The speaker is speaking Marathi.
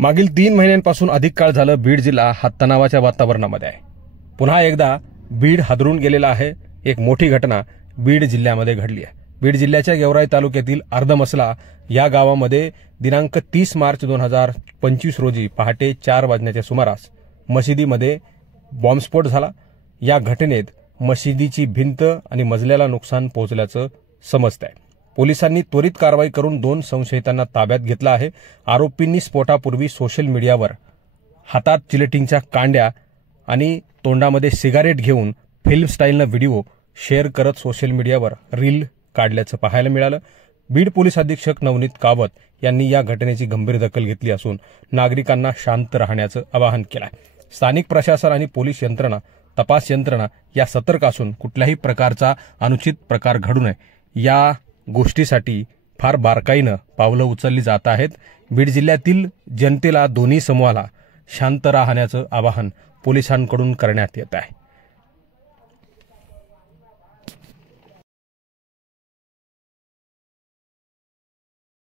मागील 3 महिन्यांपासून अधिक काळ झालं बीड जिल्हा हा तणावाच्या वातावरणामध्ये आहे। पुन्हा एकदा बीड हादरून गेलेला आहे। एक मोठी घटना बीड जिल्ह्यामध्ये घडली आहे। बीड जिल्ह्याच्या गेवराई तालुक्यातील अर्धमसला या गावामध्ये दिनांक 30 मार्च 2025 रोजी पहाटे 4 वाजण्याच्या सुमारास मशिदीमध्ये बॉम्बस्फोट झाला। या घटनेत मशिदीची भिंत आणि मजल्याला नुकसान पोहोचल्याचं समजतंय। पोलिसांनी त्वरित कारवाई करून 2 संशयितांना ताब्यात घेतलं आहे। आरोपींनी स्फोटापूर्वी सोशल मीडियावर हातात जिलेटिनच्या कांड्या आणि तोंडामध्ये सिगारेट घेऊन फिल्म स्टाईलनं व्हिडिओ शेअर करत सोशल मीडियावर रील काढल्याचं पाहायला मिळालं। बीड पोलीस अधीक्षक नवनीत कावत यांनी या घटनेची गंभीर दखल घेतली असून नागरिकांना शांत राहण्याचं आवाहन केलं आहे। स्थानिक प्रशासन आणि पोलीस यंत्रणा, तपास यंत्रणा या सतर्क असून कुठल्याही प्रकारचा अनुचित प्रकार घडू नये या गोष्टीसाठी फार बारकाईनं पावलं उचलली जात आहेत। बीड जिल्ह्यातील जनतेला दोन्ही समूहाला शांत राहण्याचं आवाहन पोलिसांकडून करण्यात येत आहे।